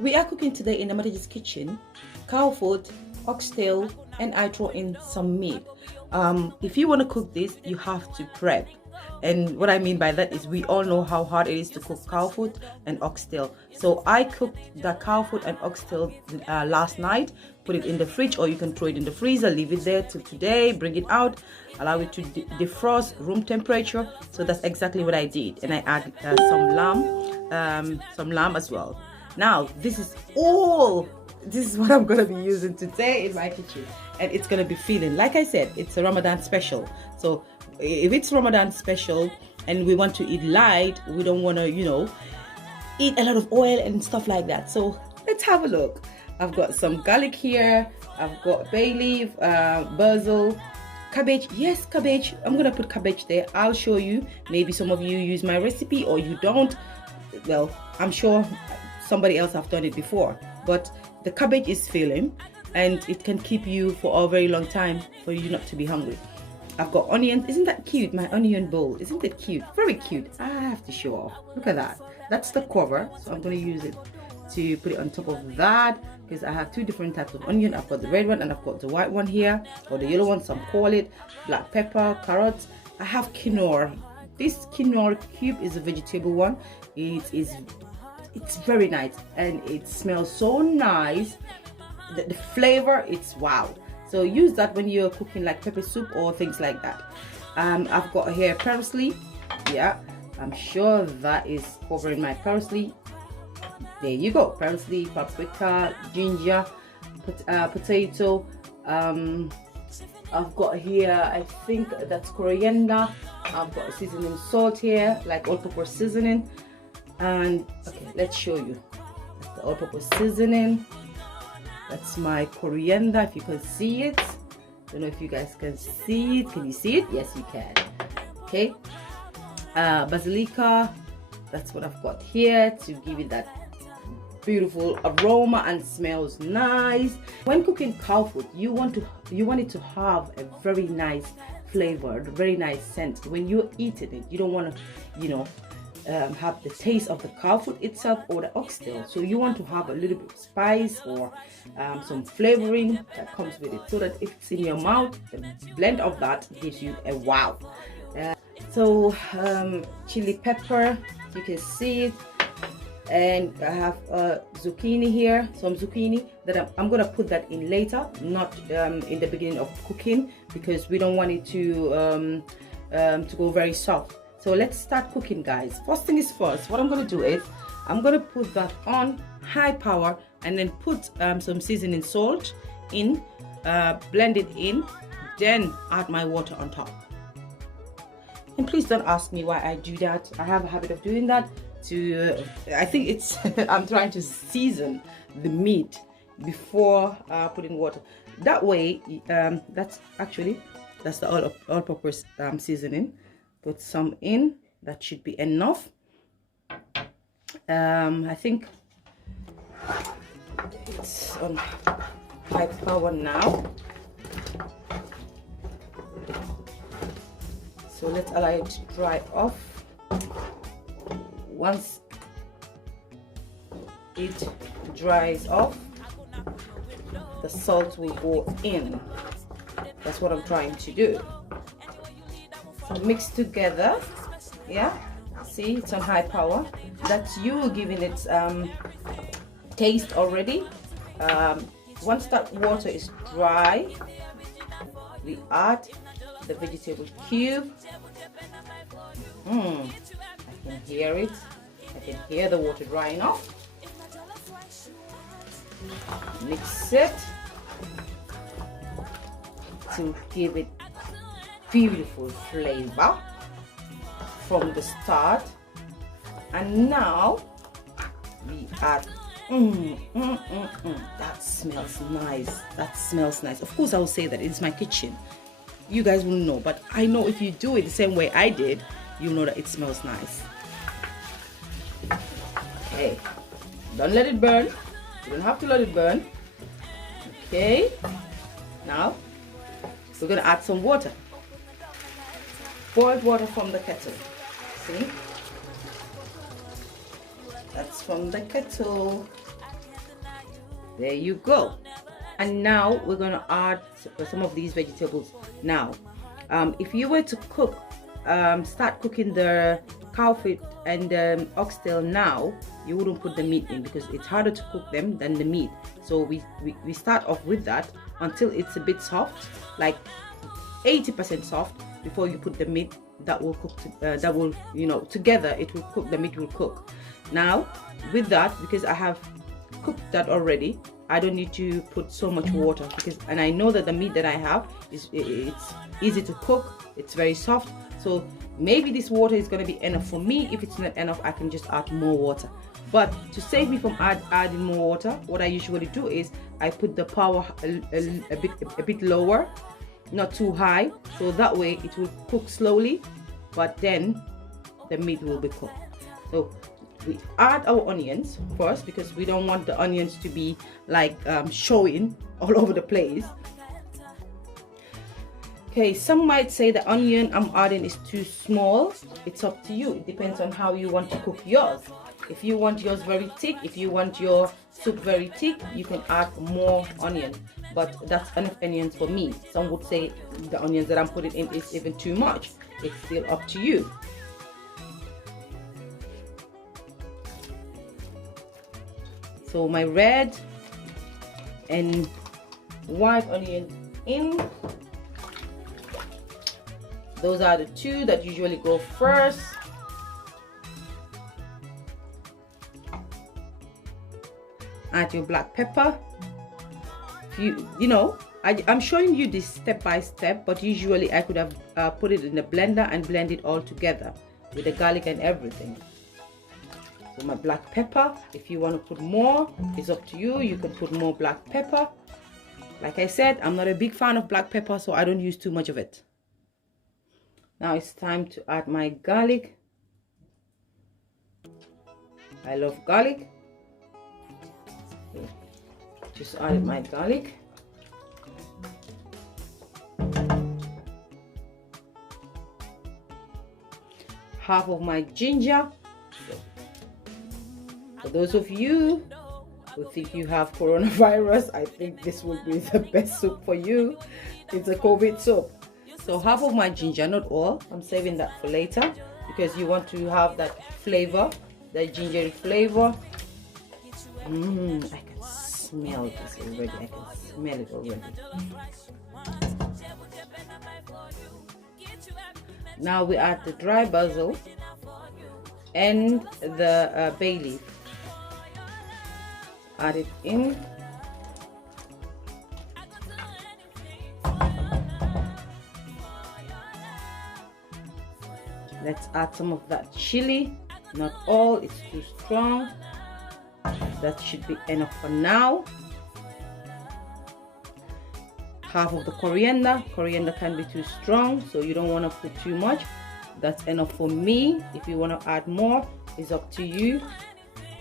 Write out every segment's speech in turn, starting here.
We are cooking today in the Mataji's kitchen, cow foot, oxtail, and I throw in some meat. If you want to cook this, you have to prep. And what I mean by that is we all know how hard it is to cook cow foot and oxtail. So I cooked the cow foot and oxtail last night, put it in the fridge, or you can throw it in the freezer, leave it there till today, bring it out, allow it to defrost, room temperature. So that's exactly what I did. And I add some lamb as well. Now this is what I'm gonna be using today in my kitchen, and it's gonna be filling. Like I said, it's a Ramadan special. So if it's Ramadan special and we want to eat light, we don't want to, eat a lot of oil and stuff like that. So let's have a look. I've got some garlic here. I've got bay leaf, basil, cabbage. Yes, cabbage. I'm gonna put cabbage there. I'll show you. Maybe some of you use my recipe or you don't. Well, I'm sure somebody else have done it before, but the cabbage is filling and it can keep you for a very long time for you not to be hungry. I've got onions. Isn't that cute? My onion bowl. Isn't it cute? Very cute. I have to show off. Look at that. That's the cover. So I'm going to use it to put it on top of that, because I have two different types of onion. I've got the red one and I've got the white one here, or the yellow one, some call it. Black pepper, carrots. I have quinoa. This quinoa cube is a vegetable one. It's very nice and it smells so nice. The flavor, it's wow. So use that when you're cooking like pepper soup or things like that. I've got here parsley. Yeah, I'm sure that is covering my parsley. There you go. Parsley, paprika, ginger, potato. I've got here, I think that's coriander. I've got seasoning salt here, like all-purpose seasoning. And okay, let's show you. That's the all-purpose seasoning. That's my coriander, if you can see it. Don't know if you guys can see it. Can you see it? Yes, you can. Okay. Basilica. That's what I've got here to give it that beautiful aroma and smells nice. When cooking cow food, you want it to have a very nice flavor, a very nice scent. When you're eating it, you don't want to, have the taste of the cow food itself or the oxtail. So you want to have a little bit of spice or some flavoring that comes with it, so that if it's in your mouth, the blend of that gives you a wow. Chili pepper, you can see it. And I have zucchini here, some zucchini that I'm gonna put that in later, not in the beginning of cooking, because we don't want it to go very soft. So let's start cooking, guys. First thing is first, what I'm gonna do is I'm gonna put that on high power and then put some seasoning salt in, blend it in, then add my water on top. And please don't ask me why I do that. I have a habit of doing that I think it's I'm trying to season the meat before putting water. That way, that's the all-purpose seasoning. Put some in. That should be enough. I think it's on high power now. So let's allow it to dry off. Once it dries off, the salt will go in. That's what I'm trying to do. So mix together. Yeah, see, it's on high power. That's you giving it taste already. Once that water is dry, we add the vegetable cube. I can hear it. I can hear the water drying off. Mix it to give it beautiful flavor from the start. And now we add that smells nice. That smells nice. Of course I will say that it's my kitchen. You guys will know, but I know if you do it the same way I did, you know that it smells nice. Okay, don't let it burn. You don't have to let it burn. Okay, now we're gonna add some water. Boiled water from the kettle. See, that's from the kettle. There you go. And now we're going to add some of these vegetables. Now if you were to cook, start cooking the cowfoot and oxtail now, you wouldn't put the meat in because it's harder to cook them than the meat. So we start off with that until it's a bit soft, like 80% soft, before you put the meat. That will cook that will, you know, together it will cook, the meat will cook. Now with that, because I have cooked that already, I don't need to put so much water, because, and I know that the meat that I have is, it's easy to cook, it's very soft. So maybe this water is going to be enough for me. If it's not enough, I can just add more water. But to save me from adding more water, what I usually do is I put the power a bit lower, not too high, so that way it will cook slowly, but then the meat will be cooked. So we add our onions first, because we don't want the onions to be like showing all over the place. Okay, some might say the onion I'm adding is too small. It's up to you. It depends on how you want to cook yours. If you want yours very thick, if you want your soup very thick, you can add more onion, but that's enough onions for me. Some would say the onions that I'm putting in is even too much. It's still up to you. So my red and white onion in. Those are the two that usually go first. Add your black pepper. You know, I'm showing you this step by step, but usually I could have put it in the blender and blend it all together with the garlic and everything. So my black pepper, if you want to put more, it's up to you. You can put more black pepper. Like I said, I'm not a big fan of black pepper, so I don't use too much of it. Now it's time to add my garlic. I love garlic. Just added my garlic. Half of my ginger. For those of you who think you have coronavirus, I think this will be the best soup for you. It's a COVID soup. So half of my ginger, not all. I'm saving that for later because you want to have that flavor, that gingery flavor. I can smell this already. I can smell it already. Now we add the dry basil and the bay leaf. Add it in. Let's add some of that chili. Not all, it's too strong. That should be enough for now. Half of the coriander. Coriander can be too strong, so you don't want to put too much. That's enough for me. If you want to add more, it's up to you.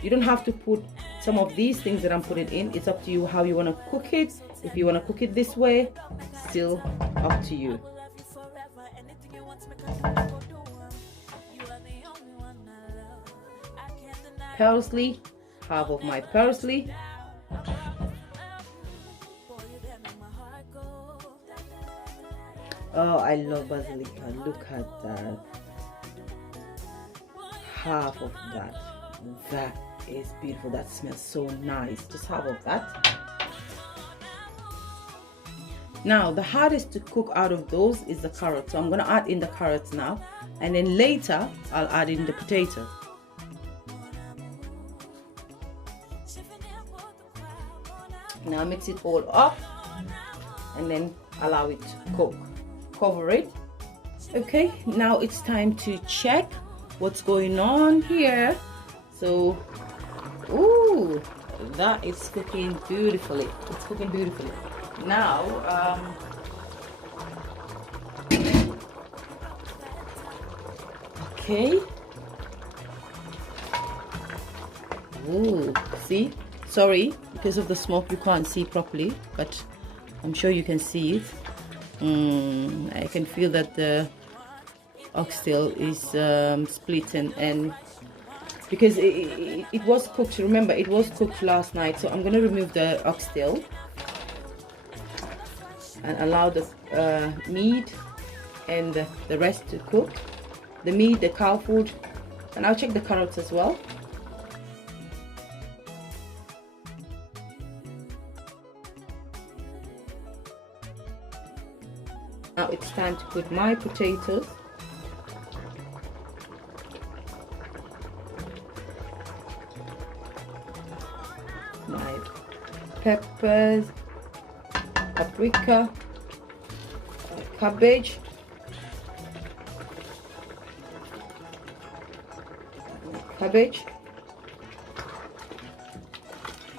You don't have to put some of these things that I'm putting in. It's up to you how you want to cook it. If you want to cook it this way, still up to you. Parsley, half of my parsley. Oh, I love basilica. Look at that. Half of that. That is beautiful. That smells so nice. Just half of that. Now, the hardest to cook out of those is the carrot. So I'm going to add in the carrots now. And then later, I'll add in the potatoes. Now mix it all up and then allow it to cook. Cover it. Okay, now it's time to check what's going on here. So, ooh, that is cooking beautifully. It's cooking beautifully. Now, okay. Ooh, see? Sorry, because of the smoke you can't see properly, but I'm sure you can see it. I can feel that the oxtail is splitting and because it was cooked. Remember, it was cooked last night, so I'm going to remove the oxtail and allow the meat and the rest to cook. The meat, the cow food, and I'll check the carrots as well. Now it's time to put my potatoes. My peppers, paprika, cabbage,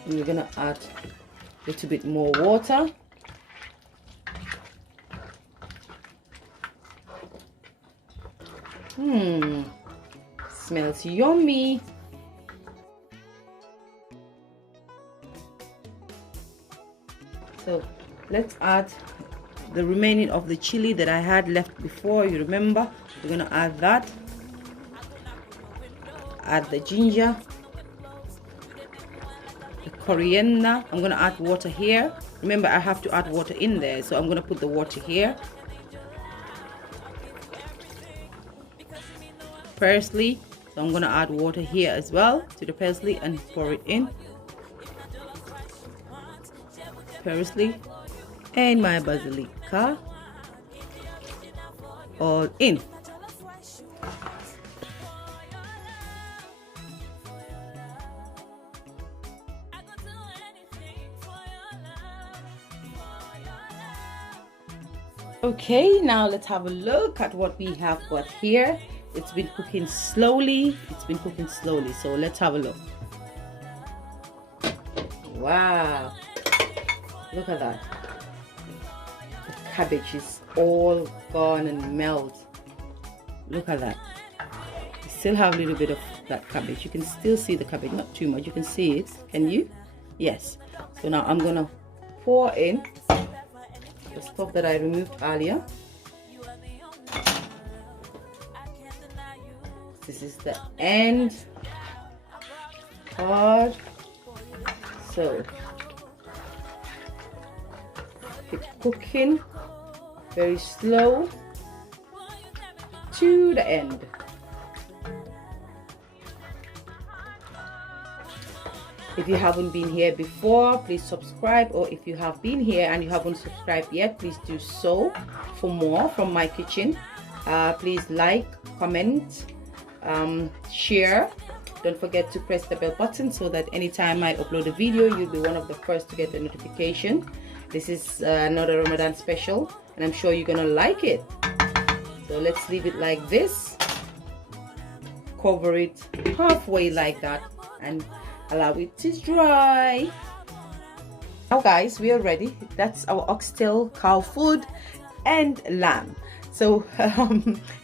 and we're gonna add a little bit more water. Smells yummy. So let's add the remaining of the chili that I had left before. You remember, we're gonna add that. Add the ginger, the coriander. I'm gonna add water here. Remember, I have to add water in there, so I'm gonna put the water here. Parsley, so I'm gonna add water here as well to the parsley and pour it in. Parsley and my basilica all in. Okay, now let's have a look at what we have got here. It's been cooking slowly. So let's have a look. Wow, look at that. The cabbage is all gone and melt. Look at that. We still have a little bit of that cabbage. You can still see the cabbage, not too much. You can see it. Can you? Yes. So now I'm gonna pour in the stuff that I removed earlier. This is the end part. So keep cooking very slow to the end. If you haven't been here before, please subscribe, or if you have been here and you haven't subscribed yet, please do so for more from my kitchen. Please like, comment, share. Don't forget to press the bell button so that anytime I upload a video, you'll be one of the first to get the notification. This is another Ramadan special, and I'm sure you're gonna like it. So let's leave it like this, cover it halfway like that, and allow it to dry. Now guys, we are ready. That's our oxtail, cow food, and lamb. So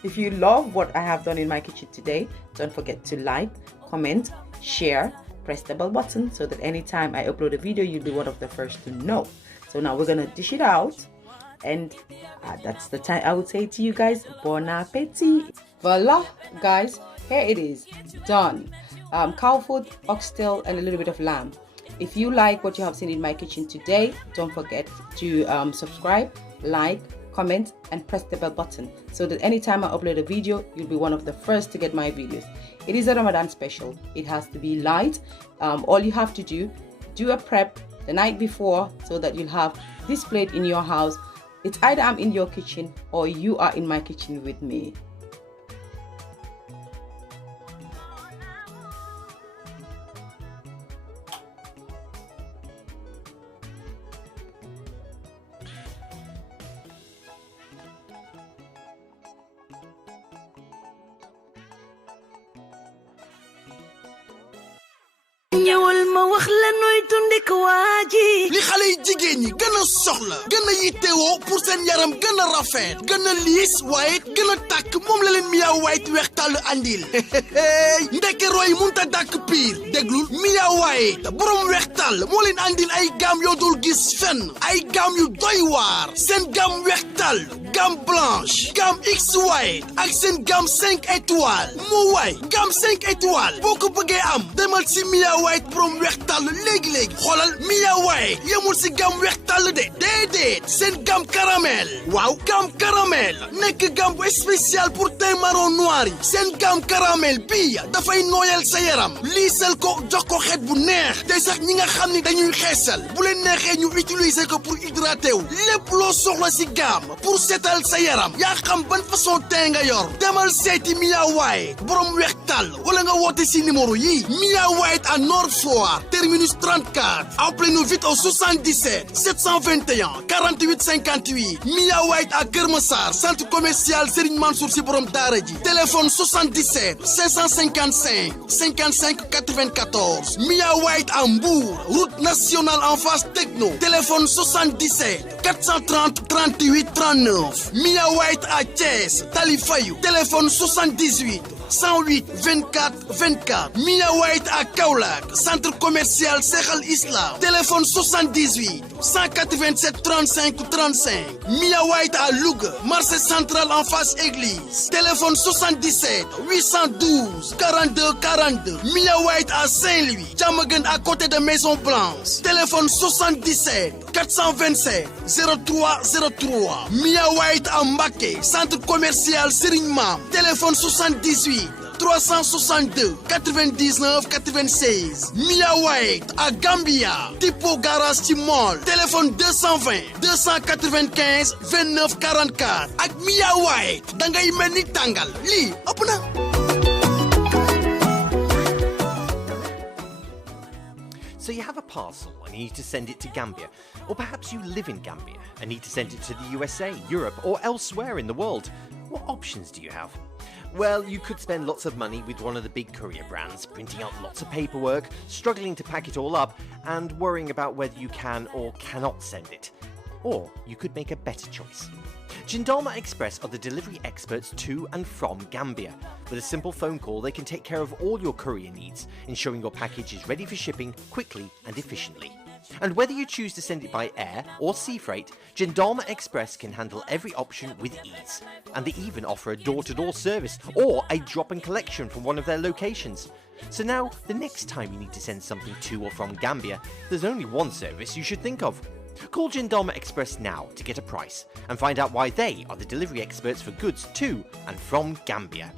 if you love what I have done in my kitchen today, don't forget to like, comment, share, press the bell button so that anytime I upload a video, you'll be one of the first to know. So now we're gonna dish it out, and that's the time I would say to you guys, bon appetit. Voila guys, here it is, done. Cow food, oxtail, and a little bit of lamb. If you like what you have seen in my kitchen today, don't forget to subscribe, like, comment, and press the bell button so that anytime I upload a video, you'll be one of the first to get my videos. It is a Ramadan special. It has to be light. All you have to do a prep the night before so that you'll have this plate in your house. It's either I'm in your kitchen or you are in my kitchen with me. ñëwal ma wax la nooy dundik waa ji. li xale yi jigéen ñi gën a soxla gën a yittewoo pour seen yaram gën a rafet gën a liis waaye gën a tàkk moom la leen Mia White weex tàll andil ndeke roy munta dàkk piir déglul Mia White borom weex tàll moo leen andil ay gamme yoo dul gis fenn ay gamme yu doy waar seen gamme weex tàll gamme blanche gamme X White ak seen gamme 5 étoiles moo waay gamme 5 étoiles boo ko bëggee am demal si Mia White borom weex tàll léegi-léegi xoolal Mia White yemul si gamme weex tàll de déedéet seen gamme caramel waaw gamme caramel nekk gamme bu spécial pour teint marron noir yi seen gamme caramel bii dafay nooyal sa yaram liisal ko jox ko xet bu neex te sax ñi nga xam ni dañuy xeesal bu leen neexee ñu utiliser ko pour hydrater wu lépp loo soxla si gamme pour setal sa yaram yaa xam ban façon teint nga yor demal seeti Mia White borom weex tàll wala nga woote si numéro yi Mia White à Nord Foire terminus 34 appelez-nous vite au 77 721 48 58 Mia White à Keur Massar centre commercial Serigne Mansour si borom daara ji téléphone 77 555 55 94 Mia White à Mbour route nationale en face Techno téléphone 77 430 38 39 Mia White à Thiès Tali Fayou téléphone 78 108 24 24 Mia White à Kaolack centre commercial Cheikh Islam téléphone 78 187 35 35 Mia White à Louga marché central en face église téléphone 77 812 42 42 Mia White à Saint-Louis Diamaguène à côté de Maison Blanche téléphone 77 427 03 03 Mia White à Mbacké centre commercial Serigne Mam téléphone 78 362 99 96 Mia White à Gambia Tipo Garage ci Mall téléphone 220 295 29 44 ak Mia White dangay mel ni tàngal lii ëpp na. So you have a parcel and you need to send it to Gambia, or perhaps you live in Gambia and need to send it to the USA, Europe, or elsewhere in the world. What options do you have? Well, you could spend lots of money with one of the big courier brands, printing out lots of paperwork, struggling to pack it all up, and worrying about whether you can or cannot send it. Or you could make a better choice. Jindalma Express are the delivery experts to and from Gambia. With a simple phone call, they can take care of all your courier needs, ensuring your package is ready for shipping quickly and efficiently. And whether you choose to send it by air or sea freight, Jindalma Express can handle every option with ease. And they even offer a door-to-door service or a drop and collection from one of their locations. So now, the next time you need to send something to or from Gambia, there's only one service you should think of. Call Jindalma Express now to get a price and find out why they are the delivery experts for goods to and from Gambia.